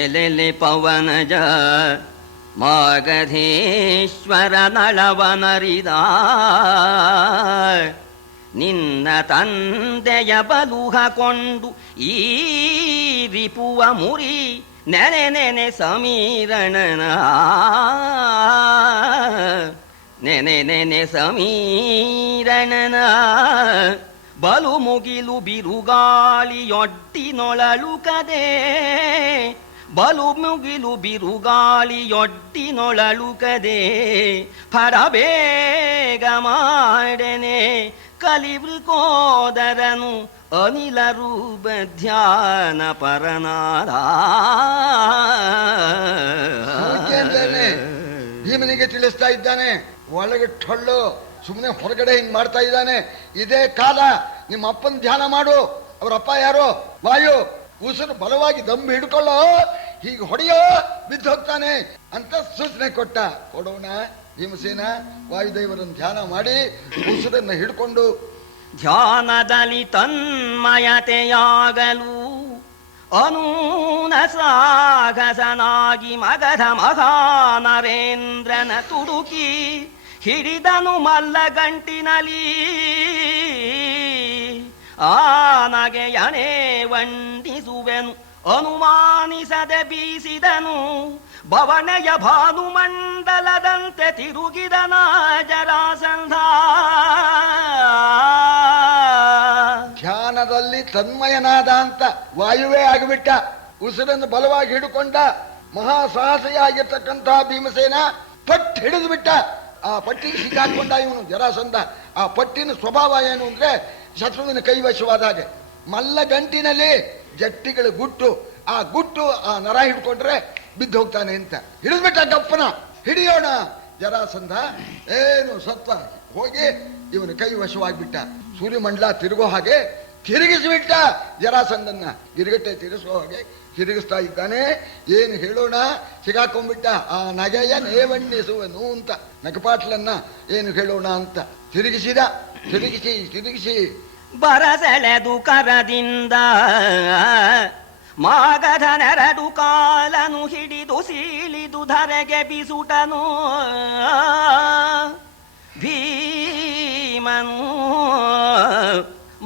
ಎಲೆಲೆ ಪವನಜ ಮಾಗಧೇಶ್ವರ ನಳವನರಿದ ನಿನ್ನ ತಂದೆಯ ಬಲುಹಕೊಂಡು ಈ ರಿಪುವ ಮುರಿ ನೆನೆ ನೆನೆ ಸಮೀರಣನ ನೆನೆ ನೆನೆ ಸಮೀರಣನ ಬಲು ಮುಗಿಲು ಬಿರುಗಾಳಿಯೊಡ್ಡಿನೊಳಲುಕದೆ ಬಲು ಮುಗಿಲು ಬಿರುಗಾಳಿಯೊಡ್ಡಿನೊಳಲುಕದೆ ಫರಬೇಗ ಮಾಡೆನೆ ಕಲಿವೃಕೋದರನು ಅನಿಲ ರೂಪ ಧ್ಯಾನ ಪರನಾರ. ಭೀಮನಿಗೆ ತಿಳಿಸ್ತಾ ಇದ್ದಾನೆ, ಒಳಗೆ ಟೊಳ್ಳು ಸುಮ್ಮನೆ ಹೊರಗಡೆ ಹಿಂಗ್ ಮಾಡ್ತಾ ಇದ್ದಾನೆ. ಇದೇ ಕಾಲ ನಿಮ್ಮ ಅಪ್ಪನ ಧ್ಯಾನ ಮಾಡು. ಅವರಪ್ಪ ಯಾರು? ವಾಯು. ಉಸಿರು ಬಲವಾಗಿ ದಮ್ಮು ಹಿಡ್ಕೊಳ್ಳೋ, ಹೀಗೆ ಹೊಡೆಯೋ, ಬಿದ್ದು ಹೋಗ್ತಾನೆ ಅಂತ ಸೂಚನೆ ಕೊಟ್ಟ. ಕೊಡೋಣ ಭೀಮಸೇನ, ವಾಯುದೇವರನ್ನು ಧ್ಯಾನ ಮಾಡಿ ಉಸಿರನ್ನು ಹಿಡ್ಕೊಂಡು ಧ್ಯಾನದಲ್ಲಿ ತನ್ಮಯತೆಯಾಗಲು ಅನೂನ ಸಾಗಸನಾಗಿ ಮಗಧ ಮಹಾನರೇಂದ್ರನ ತುಡುಕಿ ಹಿಡಿದನು ಮಲ್ಲಗಂಟಿನಲಿ. ಆನಗೆಯನೇ ವಂದಿಸುವೆನು ಅನುಮಾನಿಸದೆ ಬೀಸಿದನು ಭವನೆಯ ಭಾನುಮಂಡಲದಂತೆ ತಿರುಗಿದನ ಜರಾಸಂಧ. ಧ್ಯಾನದಲ್ಲಿ ತನ್ಮಯನಾದ ಅಂತ ವಾಯುವೇ ಆಗಿಬಿಟ್ಟ. ಉಸಿರನ್ನು ಬಲವಾಗಿ ಹಿಡ್ಕೊಂಡ ಮಹಾಸಾಹಸಿಯಾಗಿರ್ತಕ್ಕಂತಹ ಭೀಮಸೇನ ಪಟ್ಟು ಹಿಡಿದು ಬಿಟ್ಟ. ಆ ಪಟ್ಟಿಗೆ ಸಿಕ್ಕಾಕೊಂಡ ಇವನು ಜರಾಸಂಧ. ಆ ಪಟ್ಟಿನ ಸ್ವಭಾವ ಏನು ಅಂದ್ರೆ ಶತ್ರುವಿನ ಕೈವಶವಾದ ಹಾಗೆ. ಮಲ್ಲಗಂಟಿನಲ್ಲಿ ಜಟ್ಟಿಗಳ ಗುಟ್ಟು, ಆ ಗುಟ್ಟು ಆ ನರ ಹಿಡ್ಕೊಂಡ್ರೆ ಬಿದ್ದು ಹೋಗ್ತಾನೆ ಅಂತ ಹಿಡಿದ್ಬಿಟ್ಟ. ಗಪ್ಪನ ಹಿಡಿಯೋಣ ಜರಾಸಂಧ ಏನು ಸತ್ವ ಹೋಗಿ ಇವನ ಕೈ ವಶವಾಗಿಬಿಟ್ಟ. ಸೂರ್ಯಮಂಡಲ ತಿರುಗೋ ಹಾಗೆ ತಿರುಗಿಸಿಬಿಟ್ಟ ಜರಾಸಂಧನ್ನ. ಗಿರಿಗಟ್ಟೆ ತಿರುಗಿಸೋ ಹಾಗೆ ತಿರುಗಿಸ್ತಾ ಇದ್ದಾನೆ. ಏನು ಹೇಳೋಣ, ಸಿಗಾಕೊಂಡ್ಬಿಟ್ಟ. ಆ ನಗೆಯ ನೇವಣ್ಣಿಸುವನು ಅಂತ ನಗಪಾಟ್ಲನ್ನ ಏನು ಹೇಳೋಣ ಅಂತ ತಿರುಗಿಸಿದ. ತಿರುಗಿಸಿ ಬರಸೆಳೆದು ಕರದಿಂದ ಮಾಗಧನೆರಡು ಕಾಲನು ಹಿಡಿದು ಸೀಳಿದು ಧರೆಗೆ ಬಿಸುಟನು. ಭೀಮನು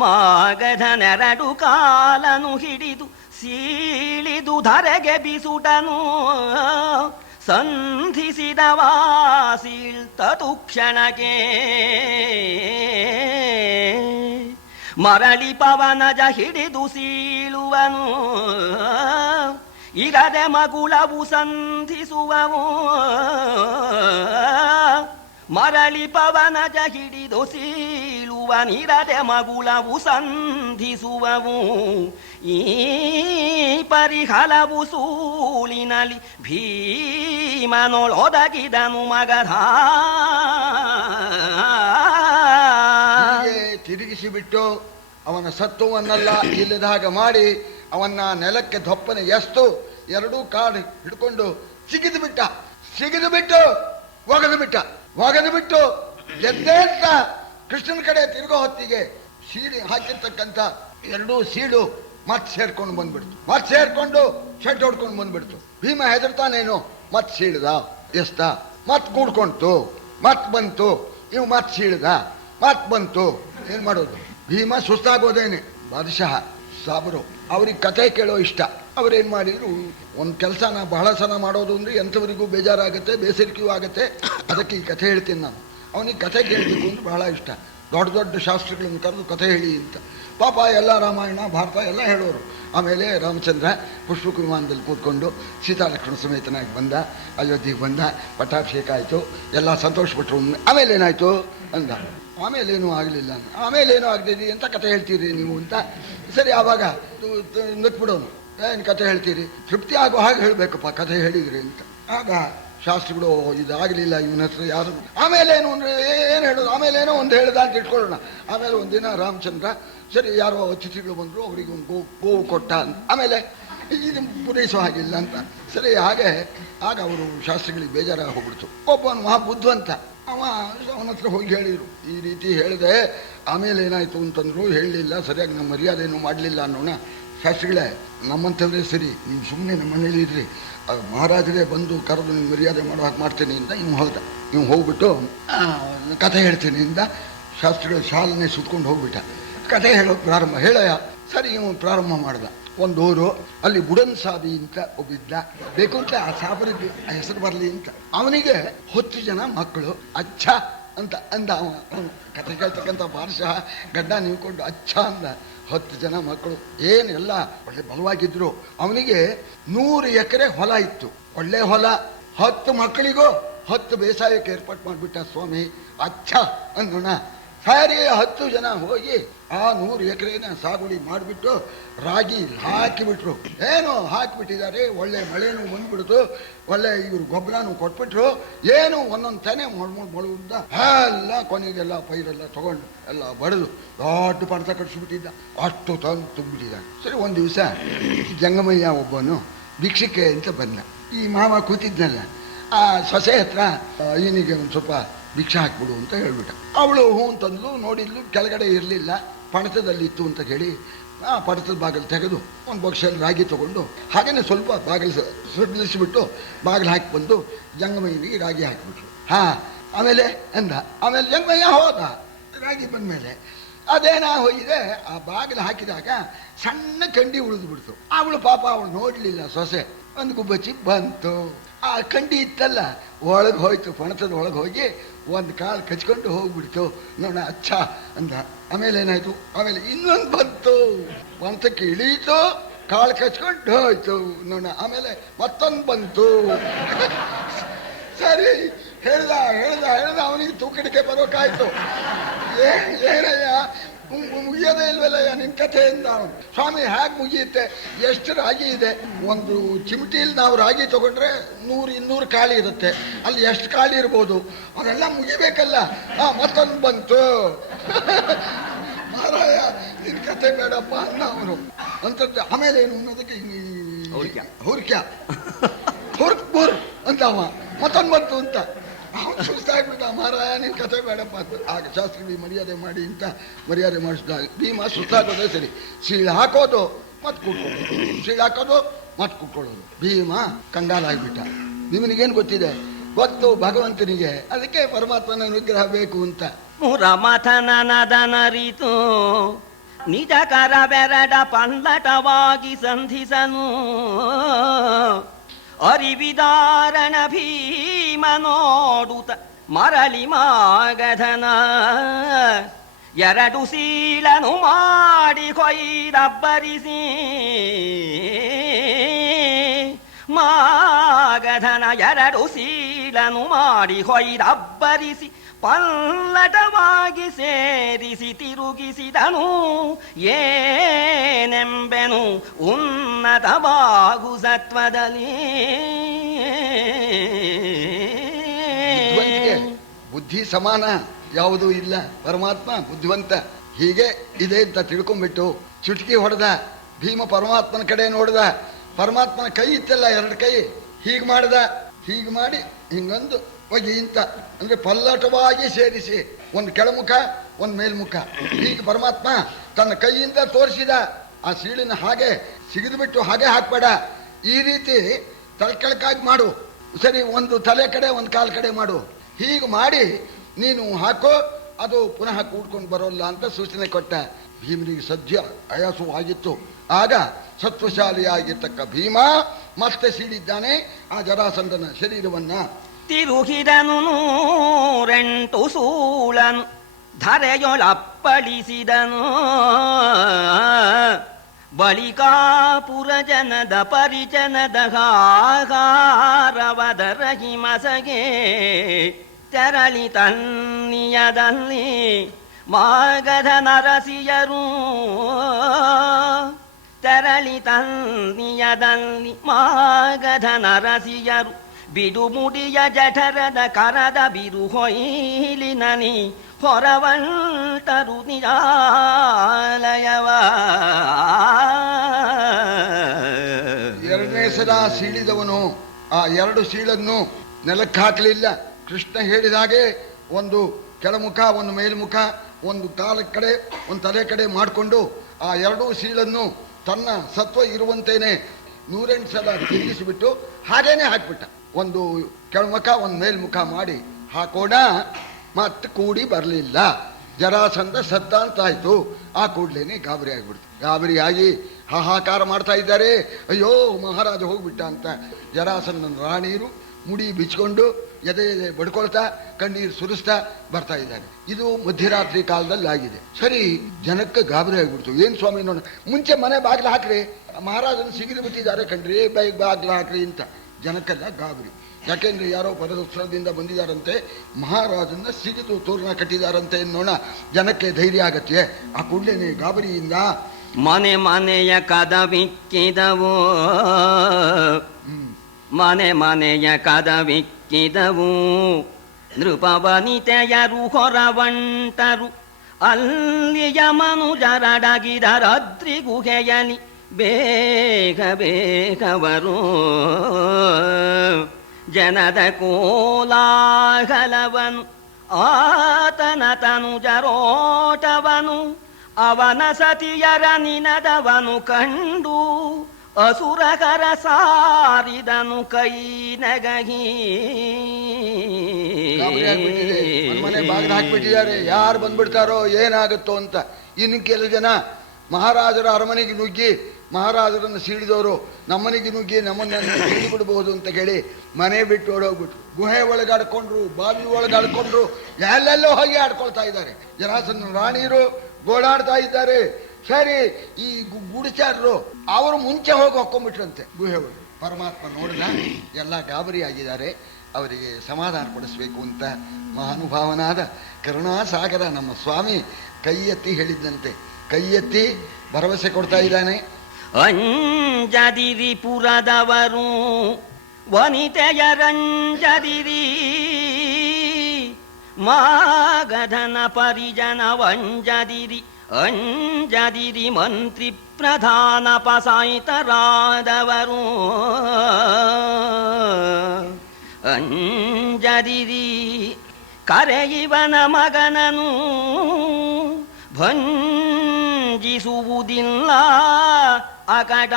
ಮಾಗಧನೆರಡು ಕಾಲನು ಹಿಡಿದು ಸೀಳಿದು ಧರೆಗೆ ಬಿಸುಟನು. ಸಂಧಿಸಿದವಾಸೀಳ್ ತತುಕ್ಷಣಕ್ಕೆ ಮರಳಿ ಪವನಜ ಹಿಡಿದು ಸೀಳುವನು. ಇರದೆ ಮಗುಳವು ಸಂಧಿಸುವವು. ಮರಳಿ ಪವನಜ ಹಿಡಿದು ಸೀಳುವನಿರದೆ ಮಗುಳವು ಸಂಧಿಸುವವು. ಈ ಪರಿಹಲವು ಸೂಳಿನಲ್ಲಿ ಭೀಮನೊಳೊದಗಿದನು ಮಗಧ. ತಿರುಗಿಸಿಬಿಟ್ಟು ಅವನ ಸತ್ವವನ್ನೆಲ್ಲ ಇಲ್ಲದಾಗ ಮಾಡಿ ಅವನ್ನ ನೆಲಕ್ಕೆ ದೊಪ್ಪನೆ ಎಸ್ತು ಎರಡೂ ಕಾಡು ಹಿಡ್ಕೊಂಡು ಸಿಗಿದು ಬಿಟ್ಟು ಒಗೆದು ಬಿಟ್ಟು ಎದ್ದೇ ಅಂತ ಕೃಷ್ಣನ ಕಡೆ ತಿರುಗೋ ಹೊತ್ತಿಗೆ ಸೀಳಿ ಹಾಕಿರ್ತಕ್ಕಂಥ ಎರಡೂ ಸೀಳು ಮತ್ ಸೇರ್ಕೊಂಡು ಸೇರ್ಕೊಂಡು ಶೆಡ್ ಹೊಡ್ಕೊಂಡು ಬಂದ್ಬಿಡ್ತು. ಭೀಮ ಹೆದರ್ತಾನೇನು, ಮತ್ ಸೀಳ್ದ, ಎಸ್ತ, ಮತ್ ಕೂಡ್ಕೊಂತು, ಮತ್ ಬಂತು. ಇವು ಮತ್ ಸೀಳ್ದ, ಮತ್ ಬಂತು. ಏನ್ ಮಾಡೋದು? ಭೀಮ ಸುಸ್ತಾಗೋದೇನೆ. ಬಾದಶಾಹ ಸಾಬರು ಅವ್ರಿಗೆ ಕಥೆ ಕೇಳೋ ಇಷ್ಟ. ಅವ್ರೇನ್ ಮಾಡಿದ್ರು, ಒಂದ್ ಕೆಲಸನ ಬಹಳ ಸಲ ಮಾಡೋದು ಅಂದ್ರೆ ಎಂಥವರಿಗೂ ಬೇಜಾರಾಗತ್ತೆ, ಬೇಸರಿಕೆಯೂ ಆಗತ್ತೆ. ಅದಕ್ಕೆ ಈ ಕಥೆ ಹೇಳ್ತೀನಿ ನಾನು. ಅವನಿಗೆ ಕಥೆ ಕೇಳಬೇಕು ಅಂದ್ರೆ ಬಹಳ ಇಷ್ಟ. ದೊಡ್ಡ ದೊಡ್ಡ ಶಾಸ್ತ್ರಿಗಳನ್ನು ಕರೆದು ಕಥೆ ಹೇಳಿ ಅಂತ. ಪಾಪ ಎಲ್ಲ ರಾಮಾಯಣ ಭಾರತ ಎಲ್ಲ ಹೇಳೋರು. ಆಮೇಲೆ ರಾಮಚಂದ್ರ ಪುಷ್ಪಕ ವಿಮಾನದಲ್ಲಿ ಕೂತ್ಕೊಂಡು ಸೀತಾಲಕ್ಷ್ಮಣ ಸಮೇತನಾಗಿ ಬಂದ, ಅಯೋಧ್ಯೆಗೆ ಬಂದ, ಪಟ್ಟಾಭಿಷೇಕ ಆಯಿತು, ಎಲ್ಲ ಸಂತೋಷಪಟ್ಟರು. ಆಮೇಲೆ ಏನಾಯ್ತು ಅಂದ. ಆಮೇಲೇನೂ ಆಗಲಿಲ್ಲ. ಆಮೇಲೇನೂ ಆಗದಿರಿ ಅಂತ ಕಥೆ ಹೇಳ್ತೀರಿ ನೀವು ಅಂತ. ಸರಿ, ಆವಾಗ ನಕ್ಬಿಡೋನು. ಏನು ಕಥೆ ಹೇಳ್ತೀರಿ? ತೃಪ್ತಿ ಆಗೋ ಹಾಗೆ ಹೇಳಬೇಕಪ್ಪ ಕಥೆ ಹೇಳಿದ್ರಿ ಅಂತ. ಆಗ ಶಾಸ್ತ್ರಿಗಳು ಇದಾಗಲಿಲ್ಲ ಇವನ ಹತ್ರ ಯಾರು. ಆಮೇಲೇನು ಅಂದರೆ ಏನು ಹೇಳೋದು? ಆಮೇಲೇನೋ ಒಂದು ಹೇಳ್ದ ಅಂತ ಇಟ್ಕೊಳ್ಳೋಣ. ಆಮೇಲೆ ಒಂದಿನ ರಾಮಚಂದ್ರ ಸರಿ ಯಾರೋ ಅತಿಥಿಗಳು ಬಂದರು, ಅವರಿಗೆ ಒಂದು ಗೋವು ಕೊಟ್ಟ ಅಂತ. ಆಮೇಲೆ ಇದು ಪೂರೈಸೋ ಹಾಗಿಲ್ಲ ಅಂತ. ಸರಿ, ಹಾಗೆ ಆಗ ಅವರು ಶಾಸ್ತ್ರಿಗಳಿಗೆ ಬೇಜಾರಾಗಿ ಹೋಗ್ಬಿಡ್ತು. ಒಬ್ಬನು ಮಹಾ ಬುದ್ಧಿವಂತ ಅವನ ಹತ್ರ ಹೋಗಿ ಹೇಳಿದರು, ಈ ರೀತಿ ಹೇಳಿದೆ, ಆಮೇಲೆ ಏನಾಯ್ತು ಅಂತಂದ್ರು, ಹೇಳಲಿಲ್ಲ, ಸರಿಯಾಗಿ ನಮ್ಮ ಮರ್ಯಾದೆ ಏನು ಮಾಡಲಿಲ್ಲ ಅನ್ನೋಣ. ಶಾಸ್ತ್ರಿಗಳೇ, ನಮ್ಮಂಥವ್ರೆ ಸರಿ, ನೀವು ಸುಮ್ಮನೆ ನಮ್ಮ ಮನೇಲಿ ಇದ್ರಿ, ಮಹಾರಾಜರೇ ಬಂದು ಕರೆದು ನೀವು ಮರ್ಯಾದೆ ಮಾಡೋ ಹಾಗೆ ಮಾಡ್ತೀನಿ ಅಂತ ಇವ್ನು ಹೋದ. ಇವ್ನು ಹೋಗ್ಬಿಟ್ಟು ಕಥೆ ಹೇಳ್ತೀನಿ ಇಂದ ಶಾಸ್ತ್ರಿಗಳು ಶಾಲನೆ ಸುತ್ಕೊಂಡು ಹೋಗ್ಬಿಟ್ಟ. ಕಥೆ ಹೇಳೋಕೆ ಪ್ರಾರಂಭ ಹೇಳಯ್ಯ. ಸರಿ, ಇವನು ಪ್ರಾರಂಭ ಮಾಡ್ದ. ಒಂದು ಊರು, ಅಲ್ಲಿ ಬುಡನ್ ಸಾಬಿ ಅಂತ ಒಬ್ಬಿದ್ದ. ಬೇಕು ಅಂತ ಆ ಸಾಬರಿಗೆ ಆ ಹೆಸರು ಬರಲಿ ಅಂತ ಅವನಿಗೆ 10 ಜನ ಮಕ್ಕಳು. ಅಚ್ಚ ಅಂತ ಅಂದ ಅವನು ಕಥೆ ಕೇಳ್ತಕ್ಕಂಥ ಬಾದಶಾಹ ಗಡ್ಡ ನೀವ್ಕೊಂಡು ಅಚ್ಚ ಅಂದ. 10 ಜನ ಮಕ್ಕಳು, ಏನೆಲ್ಲ ಒಳ್ಳೆ ಬಲವಾಗಿದ್ರು. ಅವನಿಗೆ 100 ಎಕರೆ ಹೊಲ ಇತ್ತು, ಒಳ್ಳೆ ಹೊಲ. 10 ಮಕ್ಕಳಿಗೂ 10 ಬೇಸಾಯಕ್ಕೆ ಏರ್ಪಾಟ್ ಮಾಡಿಬಿಟ್ಟ ಸ್ವಾಮಿ. ಅಚ್ಚ ಅನ್ನೋಣ. ಸರಿ, 10 ಜನ ಹೋಗಿ ಆ 100 ಎಕರೆನ ಸಾಗುವಳಿ ಮಾಡಿಬಿಟ್ಟು ರಾಗಿ ಹಾಕಿಬಿಟ್ರು. ಏನು ಹಾಕಿಬಿಟ್ಟಿದ್ದಾರೆ, ಒಳ್ಳೆ ಮಳೆನೂ ಬಂದ್ಬಿಡ್ತು, ಒಳ್ಳೆ ಇವರು ಗೊಬ್ಬರನೂ ಕೊಟ್ಬಿಟ್ರು. ಏನು ಒಂದೊಂದು ತೆನೆ ಮೊಳುವುದ ಎಲ್ಲ ಕೊನೆಗೆಲ್ಲ ಪೈರೆಲ್ಲ ತಗೊಂಡು ಎಲ್ಲ ಬಡಿದು ದೊಡ್ಡ ಪಣತ ಕಟ್ಸಿಬಿಟ್ಟಿದ್ದ. ಅಷ್ಟು ತಂದು ತುಂಬಿಟ್ಟಿದ್ದಾನೆ. ಸರಿ, ಒಂದು ದಿವಸ ಜಂಗಮಯ್ಯ ಒಬ್ಬನು ಭಿಕ್ಷಕ್ಕೆ ಅಂತ ಬಂದ. ಈ ಮಾವ ಕೂತಿದ್ನಲ್ಲ, ಆ ಸೊಸೆ ಹತ್ರ ಇವನಿಗೆ ಒಂದು ಸ್ವಲ್ಪ ಭಿಕ್ಷೆ ಹಾಕ್ಬಿಡು ಅಂತ ಹೇಳ್ಬಿಟ್ಟ. ಅವಳು ಹೂ ಅಂತಂದ್ಲು. ನೋಡಿದ್ಲು, ಕೆಳಗಡೆ ಇರಲಿಲ್ಲ, ಪಣತದಲ್ಲಿತ್ತು ಅಂತ ಹೇಳಿ ಆ ಪಣತದ ಬಾಗಿಲು ತೆಗೆದು ಒಂದು ಬೊಕ್ಸಲ್ಲಿ ರಾಗಿ ತಗೊಂಡು ಹಾಗೇನೆ ಸ್ವಲ್ಪ ಬಾಗಿಲು ಸಡಿಲಿಸಿಬಿಟ್ಟು ಬಾಗಿಲು ಹಾಕಿ ಬಂದು ಜಂಗಮಯ್ಯನಿಗೆ ರಾಗಿ ಹಾಕಿಬಿಟ್ರು. ಆಮೇಲೆ ಅಂದ. ಆಮೇಲೆ ಜಂಗಮಯ್ಯ ಹೋದ. ರಾಗಿ ಬಂದಮೇಲೆ ಅದೇನಾ ಹೋಗಿದೆ, ಆ ಬಾಗಿಲು ಹಾಕಿದಾಗ ಸಣ್ಣ ಕಂಡಿ ಉಳಿದು ಬಿಡ್ತು. ಅವಳು ಪಾಪ ಅವಳು ನೋಡಲಿಲ್ಲ ಸೊಸೆ. ಒಂದು ಗುಬ್ಬಚ್ಚಿ ಬಂತು. ಆ ಕಂಡಿ ಇತ್ತಲ್ಲ ಒಳಗೆ ಹೋಯ್ತು, ಪಣತದ ಒಳಗೆ ಹೋಗಿ ಒಂದು ಕಾಲು ಕಚ್ಕೊಂಡು ಹೋಗ್ಬಿಡ್ತು. ನೋಡ ಅಚ್ಚ ಅಂದ. ಆಮೇಲೆ ಏನಾಯ್ತು, ಆಮೇಲೆ ಇನ್ನೊಂದು ಬಂತು, ಪಣತಕ್ಕೆ ಇಳೀತು, ಕಾಳು ಕಚ್ಕೊಂಡು ಹೋಯ್ತು. ನೋಡ ಆಮೇಲೆ ಮತ್ತೊಂದು ಬಂತು. ಸರಿ, ಹೇಳ್ದ ಅವನಿಗೆ ತೂಕಡಿಕೆ ಬರೋಕಾಯ್ತು. ಏನಯ್ಯ ಮುಗಿಯೋದೇ ಇಲ್ವಲ್ಲಯ್ಯ ನಿನ್ ಕಥೆಯಿಂದ. ಸ್ವಾಮಿ, ಹೇಗೆ ಮುಗಿಯುತ್ತೆ? ಎಷ್ಟು ರಾಗಿ ಇದೆ? ಒಂದು ಚಿಮಟಿಲಿ ನಾವು ರಾಗಿ ತಗೊಂಡ್ರೆ 100-200 ಕಾಳಿ ಇರುತ್ತೆ. ಅಲ್ಲಿ ಎಷ್ಟು ಕಾಳಿ ಇರ್ಬೋದು? ಅವರೆಲ್ಲ ಮುಗಿಬೇಕಲ್ಲ. ಮತ್ತೊಂದು ಬಂತು. ಮಾರಾಯ, ನಿನ್ ಕಥೆ ಬೇಡಪ್ಪ ಅನ್ನ ಅವನು ಅಂತದ್ದು. ಆಮೇಲೆ ಏನು ಅನ್ನೋದಕ್ಕೆ ಹುರ್ಕ್ಬುರ್ ಅಂತ ಅವ ಮತ್ತೊಂದು ಬಂತು ಅಂತ ಅವನು ಸುಸ್ತಾಗ್ಬಿಟ್ಟ. ಮಾರಾಯ, ನಿನ್ ಕಥೆ ಬೇಡಪ್ಪ ಅಂತ. ಆಗ ಶಾಸ್ತ್ರಿ ಮರ್ಯಾದೆ ಮಾಡಿ ಅಂತ ಮರ್ಯಾದೆ ಮಾಡಿಸಿದಾಗ ಭೀಮ ಸುಸ್ತಾಗೋದೇ ಸರಿ. ಸೀಳು ಹಾಕೋದು ಮತ್ತೆ ಕೂತ್ಕೊಳ್ಳೋದು, ಸೀಳು ಹಾಕೋದು ಮತ್ತೆ ಕೂತ್ಕೊಳ್ಳೋದು. ಭೀಮ ಕಂಗಾಲಾಗ್ಬಿಟ್ಟ. ಭೀಮನಿಗೇನು ಗೊತ್ತಿದೆ? ಗೊತ್ತು ಭಗವಂತನಿಗೆ, ಅದಕ್ಕೆ ಪರಮಾತ್ಮನ ಅನುಗ್ರಹ ಬೇಕು ಅಂತ. ಮುರಮಥನನದನರಿತು ನಿಜ ಕರ ಬೆರಡ ಪಲ್ಲಟವಾಗಿ ಸಂಧಿಸನು. ಅರಿವಿದಾರಣ ಭೀಮ ನೋಡುತ್ತ ಮರಳಿ ಮಾಗಧನ. 2 ಸೀಳನು ಮಾಡಿ ಕೊಯ್ದಬ್ಬರಿಸಿ ಮಾಗಧನ. 2 ಸೀಳನು ಮಾಡಿ ಕೊಯ್ದಬ್ಬರಿಸಿ ಪಲ್ಲಟವಾಗಿ ಸೇರಿಸಿ ತಿರುಗಿಸಿದನು. ಏನೆಂಬೆನು ಉನ್ನತ ಬಾಹು ಸತ್ವದಲ್ಲಿ. ಬುದ್ಧಿ ಸಮಾನ ಯಾವುದೂ ಇಲ್ಲ. ಪರಮಾತ್ಮ ಬುದ್ಧಿವಂತ. ಹೀಗೆ ಇದೆ ಅಂತ ತಿಳ್ಕೊಂಡ್ಬಿಟ್ಟು ಚುಟುಕಿ ಹೊಡೆದ. ಭೀಮ ಪರಮಾತ್ಮನ ಕಡೆ ನೋಡ್ದ. ಪರಮಾತ್ಮನ ಕೈ ಇತ್ತಲ್ಲ, 2 ಕೈ ಹೀಗೆ ಮಾಡ್ದ. ಹೀಗೆ ಮಾಡಿ ಹಿಂಗೊಂದು ಒಗಿ ಇಂತ ಅಂದ್ರೆ ಪಲ್ಲಟವಾಗಿ ಸೇರಿಸಿ, ಒಂದು ಕೆಳಮುಖ ಒಂದು ಮೇಲ್ಮುಖ. ಹೀಗೆ ಪರಮಾತ್ಮ ತನ್ನ ಕೈಯಿಂದ ತೋರಿಸಿದ. ಆ ಸೀಳಿನ ಹಾಗೆ ಸಿಗಿದು ಬಿಟ್ಟು ಹಾಗೆ ಹಾಕ್ಬೇಡ, ಈ ರೀತಿ ತಳ್ಕೆಳಕಾಗಿ ಮಾಡು. ಸರಿ, ಒಂದು ತಲೆ ಕಡೆ ಒಂದು ಕಾಲು ಕಡೆ ಮಾಡು. ಹೀಗೆ ಮಾಡಿ ನೀನು ಹಾಕೋ, ಅದು ಪುನಃ ಕೂಡ್ಕೊಂಡು ಬರೋಲ್ಲ ಅಂತ ಸೂಚನೆ ಕೊಟ್ಟ. ಭೀಮನಿಗೆ ಸದ್ಯ ಆಯಾಸವಾಗಿತ್ತು. ಆಗ ಸತ್ವಶಾಲಿಯಾಗಿರ್ತಕ್ಕ ಭೀಮ ಮತ್ತೆ ಸೀಳಿದ್ದಾನೆ ಆ ಜರಾಸಂಧನ ಶರೀರವನ್ನ. ತಿರುಗಿದನು 108 ಸೂಳನು ಧರೆಯೊಳಪ್ಪಳಿಸಿದನು. ಬಳಿಕಾಪುರ ಜನದ ಪರಿಜನದ ಹಾಗಾರವದರ ಹಿಮಸಗೆ ತೆರಳಿ ತನ್ನಿಯದಲ್ಲಿ ಮಾಗಧ ನರಸಿಯರು. ತೆರಳಿ ತನ್ನಿಯದಲ್ಲಿ ಮಾಗಧ ನರಸಿಯರು. ಬಿಡುಮುಡಿಯ ಜಠರದ ಕರದ ಬಿರುಹೊಯ್ಲಿನನಿ ಹೊರವಂಟರು ನಿಜಾಲಯವ. 2ನೇ ಸಲ ಸೀಳಿದವನು ಆ 2 ಸೀಳನ್ನು ನೆಲಕ್ಕೆ ಹಾಕಲಿಲ್ಲ. ಕೃಷ್ಣ ಹೇಳಿದ ಹಾಗೆ ಒಂದು ಕೆಳಮುಖ ಒಂದು ಮೇಲ್ಮುಖ, ಒಂದು ಕಾಲ ಕಡೆ ಒಂದು ತಲೆ ಕಡೆ ಮಾಡಿಕೊಂಡು ಆ 2 ಸೀಳನ್ನು ತನ್ನ ಸತ್ವ ಇರುವಂತೇನೆ 108 ಸಲ ತಿರುಗಿಸಿಬಿಟ್ಟು ಹಾಗೇನೆ ಹಾಕ್ಬಿಟ್ಟ. ಒಂದು ಕೆಳಮುಖ ಒಂದು ಮೇಲ್ಮುಖ ಮಾಡಿ ಹಾಕೋಣ, ಮತ್ತೆ ಕೂಡಿ ಬರಲಿಲ್ಲ. ಜರಾಸಂಧ ಸತ್ತ ಅಂತಾಯ್ತು. ಆ ಕೂಡ್ಲೇನೆ ಗಾಬರಿ ಆಗ್ಬಿಡ್ತು. ಗಾಬರಿ ಆಗಿ ಹಾಹಾಕಾರ ಮಾಡ್ತಾ ಇದ್ದಾರೆ. ಅಯ್ಯೋ ಮಹಾರಾಜ ಹೋಗ್ಬಿಟ್ಟ ಅಂತ ಜರಾಸಂಧನ ರಾಣಿಯರು ಮುಡಿ ಬಿಚ್ಕೊಂಡು ಎದೆ ಬಡ್ಕೊಳ್ತಾ ಕಣ್ಣೀರು ಸುರಿಸ್ತಾ ಬರ್ತಾ ಇದ್ದಾರೆ. ಇದು ಮಧ್ಯರಾತ್ರಿ ಕಾಲದಲ್ಲಿ ಆಗಿದೆ. ಸರಿ, ಜನಕ್ಕೆ ಗಾಬರಿ ಆಗ್ಬಿಡ್ತು. ಏನ್ ಸ್ವಾಮಿ ನೋಡ, ಮುಂಚೆ ಮನೆ ಬಾಗಿಲು ಹಾಕ್ರಿ, ಮಹಾರಾಜನ ಸಿಗಿದು ಬಿಟ್ಟಿದ್ದಾರೆ ಕಣ್ರಿ, ಬಾಗಿಲು ಹಾಕ್ರಿ ಅಂತ. ಜನಕ್ಕೆಲ್ಲ ಗಾಬರಿ. ಯಾಕೆಂದ್ರೆ ಯಾರೋ ಪರದೋತ್ಸವದಿಂದ ಬಂದಿದ್ದಾರಂತೆ, ಮಹಾರಾಜನ ಸಿಗಿದು ತೋರಣ ಕಟ್ಟಿದಾರಂತೆ ಎನ್ನೋಣ. ಜನಕ್ಕೆ ಧೈರ್ಯ ಆಗತ್ತೆ. ಆ ಕೂಡಲೇ ಗಾಬರಿಯಿಂದ ಮನೆ ಮನೆಯ ಕದವಿಕ್ಕಿದವು, ಮನೆ ಮನೆಯ ಕದವಿಕ್ಕಿದವು. ನೃಪವನಿತೆಯರು ಹೊರವಂಟರು, ಅಲ್ಲಿಯ ಮನುಜರಡಗಿದರದ್ರಿ ಗುಹೆಯಲಿ ಬೇಗ ಬೇಗವರು. ಜನದ ಕೋಲಾಹಲವನು, ಆತನ ತನುಜರೋಟವನು, ಅವನ ಸತಿಯರ ನಿನದವನು ಕಂಡು ಅಸುರಕರ ಸಾರಿದನು ಕೈ ನಗಹಿ. ಮನೆ ಬಾಗಿಲು ಹಾಕ್ಬಿಟ್ಟಿದ್ದಾರೆ, ಯಾರು ಬಂದ್ಬಿಡ್ತಾರೋ ಏನಾಗುತ್ತೋ ಅಂತ. ಇನ್ನು ಕೆಲವು ಜನ ಮಹಾರಾಜರ ಅರಮನೆಗೆ ನುಗ್ಗಿ ಮಹಾರಾಜರನ್ನು ಸೀಳಿದವರು ನಮ್ಮನೆಗೆ ನುಗ್ಗಿ ನಮ್ಮನ್ನು ಸೀಳಿ ಬಿಡಬಹುದು ಅಂತ ಕೇಳಿ ಮನೆ ಬಿಟ್ಟು ಓಡೋಗ್ಬಿಟ್ರು. ಗುಹೆ ಒಳಗಾಡ್ಕೊಂಡ್ರು, ಬಾವಿ ಒಳಗಾಡ್ಕೊಂಡ್ರು, ಎಲ್ಲೆಲ್ಲೋ ಹೋಗಿ ಆಡ್ಕೊಳ್ತಾ ಇದ್ದಾರೆ. ಜರಾಸಂಧನ ರಾಣಿಯರು ಗೋಳಾಡ್ತಾ ಇದ್ದಾರೆ. ಸರಿ, ಈ ಗೂಢಚಾರರು ಅವರು ಮುಂಚೆ ಹೋಗಿ ಹೊಕ್ಕೊಂಡ್ಬಿಟ್ರಂತೆ ಗುಹೆ ಒಳಗೆ. ಪರಮಾತ್ಮ ನೋಡಿದ, ಎಲ್ಲ ಗಾಬರಿ ಆಗಿದ್ದಾರೆ, ಅವರಿಗೆ ಸಮಾಧಾನ ಪಡಿಸ್ಬೇಕು ಅಂತ ಮಹಾನುಭಾವನಾದ ಕರುಣಾಸಾಗರ ನಮ್ಮ ಸ್ವಾಮಿ ಕೈ ಎತ್ತಿ ಹೇಳಿದ್ದಂತೆ. ಕೈ ಎತ್ತಿ ಭರವಸೆ ಕೊಡ್ತಾ ಇದ್ದಾನೆ. ಅಂಜದಿರಿ ಪುರದವರು ವನಿತೆಯರಂಜದಿರಿ, ಮಾಗಧನ ಪರಿಜನ ವಂಜದಿರಿ. ಅಂಜದಿರಿ ಮಂತ್ರಿ ಪ್ರಧಾನ ಪಸಾಯಿತರಾದವರು. ಅಂಜದಿರಿ ಕರೆಯುವನ ಮಗನನು ಭಂಜಿಸುವುದಿಲ್ಲ ಅಕಟ.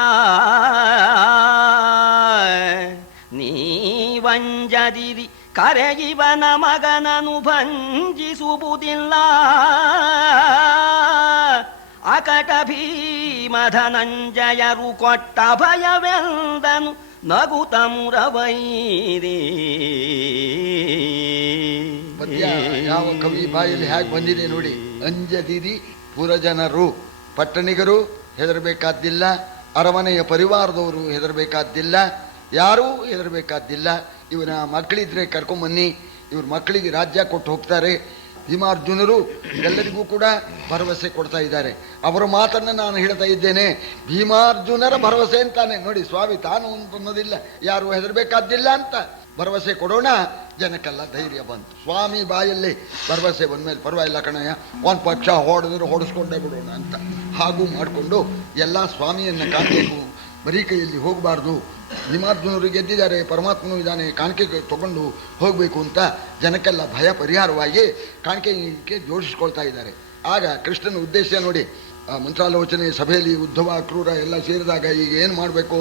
ನೀವಂಜದಿರಿ ಕರೆಯುವನ ಮಗನನು ಭಂಜಿಸುವುದಿಲ್ಲ ಅಕಟ. ಭೀಮಧನಂಜಯರು ಕೊಟ್ಟ ಭಯವೆಂದನು ನಗುತ ಮುರವೈರಿ. ಪದ್ಯ ಯಾವ ಕವಿ ಬಾಯಲ್ಲಿ ಹೇಗೆ ಬಂದಿದೆ ನೋಡಿ. ಅಂಜದಿರಿ ಪುರಜನರು, ಪಟ್ಟಣಿಗರು ಹೆದರಬೇಕಾದ್ದಿಲ್ಲ, ಅರಮನೆಯ ಪರಿವಾರದವರು ಹೆದರಬೇಕಾದ್ದಿಲ್ಲ, ಯಾರೂ ಹೆದರಬೇಕಾದ್ದಿಲ್ಲ. ಇವನ ಮಕ್ಕಳಿದ್ರೆ ಕರ್ಕೊಂಬನ್ನಿ, ಇವ್ರ ಮಕ್ಕಳಿಗೆ ರಾಜ್ಯ ಕೊಟ್ಟು ಹೋಗ್ತಾರೆ. ಭೀಮಾರ್ಜುನರು ಎಲ್ಲರಿಗೂ ಕೂಡ ಭರವಸೆ ಕೊಡ್ತಾ ಇದ್ದಾರೆ. ಅವರ ಮಾತನ್ನು ನಾನು ಹೇಳ್ತಾ ಇದ್ದೇನೆ. ಭೀಮಾರ್ಜುನರ ಭರವಸೆ ಅಂತಾನೆ ನೋಡಿ ಸ್ವಾಮಿ, ತಾನು ಅನ್ನೋದಿಲ್ಲ, ಯಾರು ಹೆದರಬೇಕಾದ್ದಿಲ್ಲ ಅಂತ ಭರವಸೆ ಕೊಡೋಣ. ಜನಕ್ಕೆಲ್ಲ ಧೈರ್ಯ ಬಂತು. ಸ್ವಾಮಿ ಬಾಯಲ್ಲಿ ಭರವಸೆ ಬಂದ್ಮೇಲೆ ಪರವಾಗಿಲ್ಲ ಕಣಯ್ಯ, ಒಂದು ಪಕ್ಷ ಹೊಡೆದ್ರು ಹೊಡೆಸ್ಕೊಂಡೇ ಬಿಡೋಣ ಅಂತ ಹಾಗೂ ಮಾಡಿಕೊಂಡು ಎಲ್ಲ ಸ್ವಾಮಿಯನ್ನು ಕಾಣಬೇಕು, ಬರೀ ಕೈಯಲ್ಲಿ ಹೋಗಬಾರ್ದು. ಭೀಮಾರ್ಜುನರು ಗೆದ್ದಿದ್ದಾರೆ, ಪರಮಾತ್ಮನು ಇದ್ದಾನೆ, ಕಾಣಿಕೆ ತಗೊಂಡು ಹೋಗಬೇಕು ಅಂತ ಜನಕ್ಕೆಲ್ಲ ಭಯ ಪರಿಹಾರವಾಗಿ ಕಾಣಿಕೆ ಜೋಡಿಸ್ಕೊಳ್ತಾ ಇದ್ದಾರೆ. ಆಗ ಕೃಷ್ಣನ ಉದ್ದೇಶ ನೋಡಿ, ಮಂತ್ರಾಲೋಚನೆ ಸಭೆಯಲ್ಲಿ ಉದ್ಧವ ಕ್ರೂರ ಎಲ್ಲ ಸೇರಿದಾಗ ಈಗ ಏನು ಮಾಡಬೇಕು,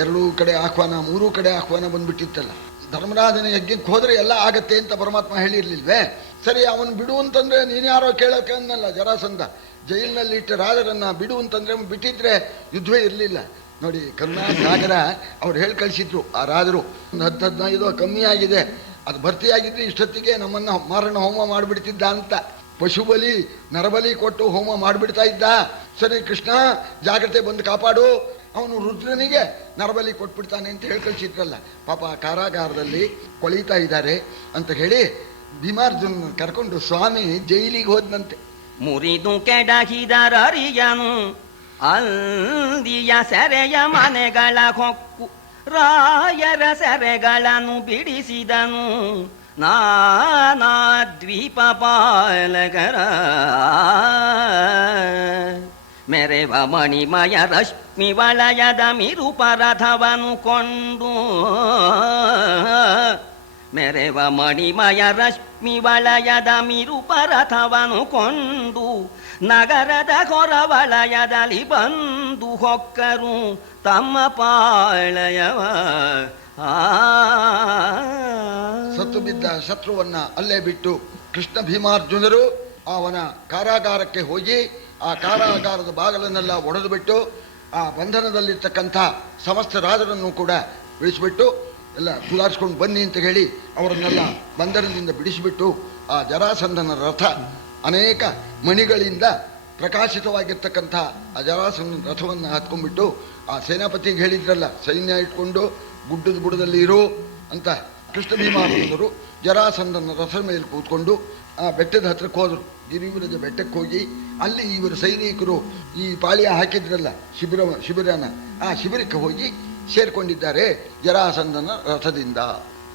ಎರಡೂ ಕಡೆ ಆಹ್ವಾನ, ಮೂರೂ ಕಡೆ ಆಹ್ವಾನ ಬಂದ್ಬಿಟ್ಟಿತ್ತಲ್ಲ. ಧರ್ಮರಾಜನ ಯಜ್ಞಕ್ಕೆ ಹೋದರೆ ಎಲ್ಲ ಆಗತ್ತೆ ಅಂತ ಪರಮಾತ್ಮ ಹೇಳಿರ್ಲಿಲ್ವೇ? ಸರಿ, ಅವನು ಬಿಡು ಅಂತಂದ್ರೆ ನೀನು ಯಾರೋ ಕೇಳೋಕೆ ಅನ್ನಲ್ಲ. ಜರಾಸಂಧ ಜೈಲಿನಲ್ಲಿ ಇಟ್ಟ ರಾಜರನ್ನ ಬಿಡು ಅಂತಂದ್ರೆ ಬಿಟ್ಟಿದ್ರೆ ಯುದ್ಧವೇ ಇರಲಿಲ್ಲ. ನೋಡಿ ಕರುಣಾಸಾಗರ ಅವ್ರು ಹೇಳಿ ಕಳಿಸಿದ್ರು ಆ ರಾಜರು, ಒಂದು 10-15 ಕಮ್ಮಿ ಆಗಿದೆ, ಅದು ಭರ್ತಿಯಾಗಿದ್ರೆ ಇಷ್ಟೊತ್ತಿಗೆ ನಮ್ಮನ್ನ ಮಾರಣ ಹೋಮ ಮಾಡಿಬಿಡ್ತಿದ್ದ ಅಂತ. ಪಶುಬಲಿ ನರಬಲಿ ಕೊಟ್ಟು ಹೋಮ ಮಾಡಿಬಿಡ್ತಾ ಇದ್ದ. ಸರಿ ಕೃಷ್ಣ ಜಾಗ್ರತೆ ಬಂದು ಕಾಪಾಡು, ಅವನು ರುದ್ರನಿಗೆ ನರಬಲಿ ಕೊಟ್ಬಿಡ್ತಾನೆ ಅಂತ ಹೇಳಿ ಕಳಿಸಿದ್ರಲ್ಲ. ಪಾಪ ಕಾರಾಗಾರದಲ್ಲಿ ಕೊಳೀತಾ ಇದ್ದಾರೆ ಅಂತ ಹೇಳಿ ಭೀಮಾರ್ಜುನ ಕರ್ಕೊಂಡು ಸ್ವಾಮಿ ಜೈಲಿಗೆ ಹೋದ್ನಂತೆ. ಮುರಿದು ಕೆಡಹಿದರರಿಯನು ಅಲ್ಲಿಯ ಸೆರೆಯ ಮನೆಗಳ ಹೊಕ್ಕು, ರಾಯರ ಸೆರೆಗಳನ್ನು ಬಿಡಿಸಿದನು ನಾನಾ ದ್ವೀಪ ಪಾಲಕರ. ಮೆರೆವ ಮಣಿಮಯ ರಶ್ಮಿ ವಲಯದ ಮಿರುಪರಥವನು ಕೊಂಡು, ಮೆರೆವ ಮಣಿಮಯ ರಶ್ಮಿ ವಲಯದ ಮಿರುಪರಥವನು ಕೊಂಡು ನಗರದ ಹೊರವಲಯದಲ್ಲಿ ಬಂದು ಹೊಕ್ಕರು ತಮ್ಮ ಪಾಳಯವ. ಸತ್ತು ಬಿದ್ದ ಶತ್ರುವನ್ನ ಅಲ್ಲೇ ಬಿಟ್ಟು ಕೃಷ್ಣ ಭೀಮಾರ್ಜುನರು ಅವನ ಕಾರಾಗಾರಕ್ಕೆ ಹೋಗಿ ಆ ಕಾರಾಗಾರದ ಬಾಗಲನ್ನೆಲ್ಲ ಒಡೆದು ಬಿಟ್ಟು ಆ ಬಂಧನದಲ್ಲಿರ್ತಕ್ಕಂಥ ಸಮಸ್ತ ರಾಜರನ್ನು ಕೂಡ ಬಿಡಿಸಿಬಿಟ್ಟು ಎಲ್ಲ ಸುಧಾರಿಸ್ಕೊಂಡು ಬನ್ನಿ ಅಂತ ಹೇಳಿ ಅವರನ್ನೆಲ್ಲ ಬಂಧನದಿಂದ ಬಿಡಿಸಿಬಿಟ್ಟು ಆ ಜರಾಸಂಧನ ರಥ ಅನೇಕ ಮಣಿಗಳಿಂದ ಪ್ರಕಾಶಿತವಾಗಿರ್ತಕ್ಕಂಥ ಆ ಜರಾಸಂಧನ ರಥವನ್ನು ಹತ್ಕೊಂಡ್ಬಿಟ್ಟು ಆ ಸೇನಾಪತಿಗೆ ಹೇಳಿದ್ರಲ್ಲ, ಸೈನ್ಯ ಇಟ್ಕೊಂಡು ಗುಡ್ಡದ ಬುಡದಲ್ಲಿ ಇರು ಅಂತ. ಕೃಷ್ಣ ಭೀಮಾರ್ಜುನರು ಜರಾಸಂಧನ ರಥದ ಮೇಲೆ ಕೂತ್ಕೊಂಡು ಆ ಬೆಟ್ಟದ ಹತ್ರಕ್ಕೆ ಹೋದರು. ಗಿರಿವರದ ಬೆಟ್ಟಕ್ಕೆ ಹೋಗಿ ಅಲ್ಲಿ ಇವರು ಸೈನಿಕರು ಈ ಪಾಳ್ಯ ಹಾಕಿದ್ರಲ್ಲ ಶಿಬಿರನ, ಆ ಶಿಬಿರಕ್ಕೆ ಹೋಗಿ ಸೇರ್ಕೊಂಡಿದ್ದಾರೆ ಜರಾಸಂಧನ ರಥದಿಂದ.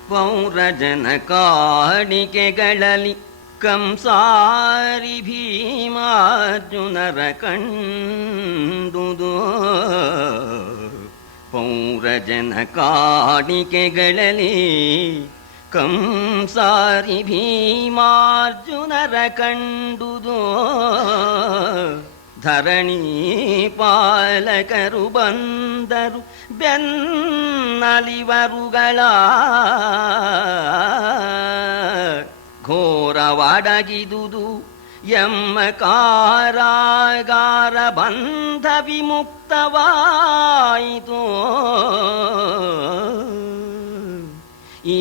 ಪೌರಜನ ಕಾಣಿಕೆಗಳಲ್ಲಿ ಕಂಸಾರಿ ಭೀಮಾರ್ಜುನರ ಕಂಡುದು. ಪೌರಜನ ಕಾಣಿಕೆಗಳಲ್ಲಿ ಕಂಸಾರಿ ಭೀಮಾರ್ಜುನರ ಕಂಡುದು. ಧರಣಿ ಪಾಲಕರು ಬಂದರು ಬೆನ್ನಲಿವರುಗಳ ಘೋರವಡಗಿದುದು ಎಮ್ಮ ಕಾರಾಗಾರ ಬಂಧ ವಿಮುಕ್ತವಾಯಿತು. ಈ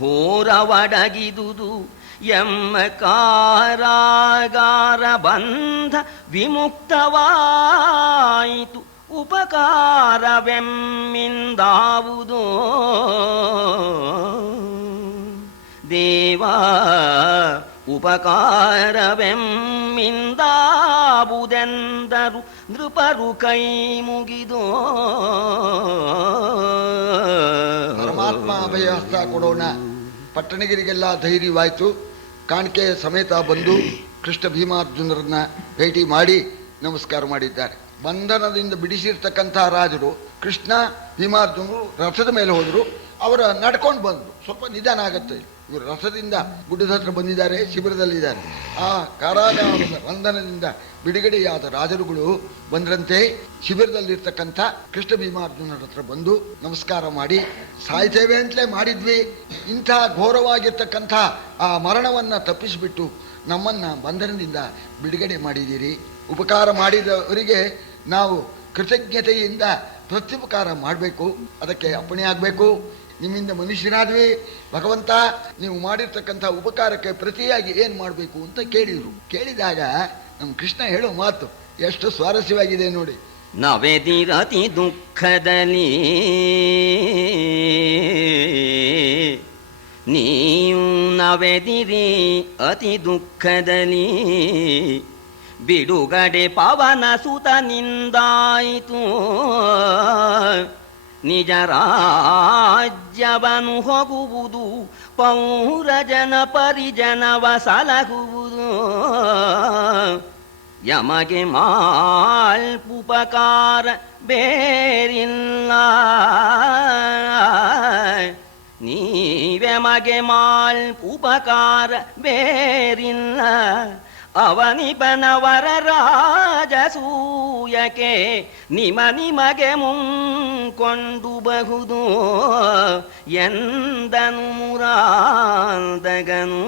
ಘೋರವಡಗಿದುದು ಎಮ್ಮ ಕಾರಾಗಾರ ಬಂಧ ವಿಮುಕ್ತವಾಯಿತು. ಉಪಕಾರವೆಮ್ಮಿಂದಾವುದು ದೇವಾ, ಉಪಕಾರವೆಮ್ಮಿಂದಾವುದೆಂದರು ನೃಪರು ಕೈ ಮುಗಿದು. ಪರಮಾತ್ಮ ಅಭಯಹಸ್ತ ಕೊಡೋಣ. ಪಟ್ಟಣಗಿರಿಗೆಲ್ಲ ಧೈರ್ಯವಾಯಿತು. ಕಾಣಿಕೆ ಸಮೇತ ಬಂದು ಕೃಷ್ಣ ಭೀಮಾರ್ಜುನರನ್ನ ಭೇಟಿ ಮಾಡಿ ನಮಸ್ಕಾರ ಮಾಡಿದ್ದಾರೆ. ಬಂಧನದಿಂದ ಬಿಡಿಸಿರ್ತಕ್ಕಂಥ ರಾಜರು ಕೃಷ್ಣ ಭೀಮಾರ್ಜುನರು ರಥದ ಮೇಲೆ ಹೋದರು. ಅವರ ನಡ್ಕೊಂಡು ಬಂದರು. ಸ್ವಲ್ಪ ನಿಧಾನ ಆಗತ್ತೆ. ಇವರು ರಥದಿಂದ ಗುಡ್ಡದ ಹತ್ರ ಬಂದಿದ್ದಾರೆ, ಶಿಬಿರದಲ್ಲಿದ್ದಾರೆ. ಆ ಕಾರಾಗಾರದ ಬಂಧನದಿಂದ ಬಿಡುಗಡೆಯಾದ ರಾಜರುಗಳು ಬಂದ್ರಂತೆ ಶಿಬಿರದಲ್ಲಿರ್ತಕ್ಕಂಥ ಕೃಷ್ಣ ಭೀಮಾರ್ಜುನರ ಹತ್ರ ಬಂದು ನಮಸ್ಕಾರ ಮಾಡಿ, ಸಾಯ್ತೇವೆ ಅಂತಲೇ ಮಾಡಿದ್ವಿ, ಇಂಥ ಘೋರವಾಗಿರ್ತಕ್ಕಂಥ ಆ ಮರಣವನ್ನು ತಪ್ಪಿಸಿಬಿಟ್ಟು ನಮ್ಮನ್ನ ಬಂಧನದಿಂದ ಬಿಡುಗಡೆ ಮಾಡಿದ್ದೀರಿ. ಉಪಕಾರ ಮಾಡಿದವರಿಗೆ ನಾವು ಕೃತಜ್ಞತೆಯಿಂದ ಪ್ರತ್ಯುಪಕಾರ ಮಾಡಬೇಕು, ಅದಕ್ಕೆ ಅಪ್ಪಣೆ ಆಗಬೇಕು. ನಿಮ್ಮಿಂದ ಮನುಷ್ಯರಾದ್ವಿ, ಭಗವಂತ ನೀವು ಮಾಡಿರ್ತಕ್ಕಂಥ ಉಪಕಾರಕ್ಕೆ ಪ್ರತಿಯಾಗಿ ಏನು ಮಾಡಬೇಕು ಅಂತ ಕೇಳಿದರು. ಕೇಳಿದಾಗ ನಮ್ಮ ಕೃಷ್ಣ ಹೇಳೋ ಮಾತು ಎಷ್ಟು ಸ್ವಾರಸ್ಯವಾಗಿದೆ ನೋಡಿ. ನವೆದಿರತಿ ದುಃಖದಲ್ಲಿ ನೀವು ನವೆದಿರಿ ಅತಿ ದುಃಖದಲ್ಲಿ, ಬಿಡುಗಡೆ ಪವನ ಸುತನಿಂದಾಯಿತು. ನಿಜ ರಾಜ್ಯವನು ಹೋಗುವುದು, ಪೌರಜನ ಪರಿಜನವ ಸಲಹುವುದು. ಯಮಗೆ ಮಾಲ್ಪುಪಕಾರ ಬೇರಿಲ್ಲ, ನೀವೆಮಗೆ ಮಾಲ್ಪುಪಕಾರ ಬೇರಿಲ್ಲ. ಅವನಿಪನವರ ರಾಜಸೂಯಕ್ಕೆ ನಿಮಗೆ ಮುಂಕೊಂಡು ಬಹುದು ಎಂದನು ಮುರಾದಗನು.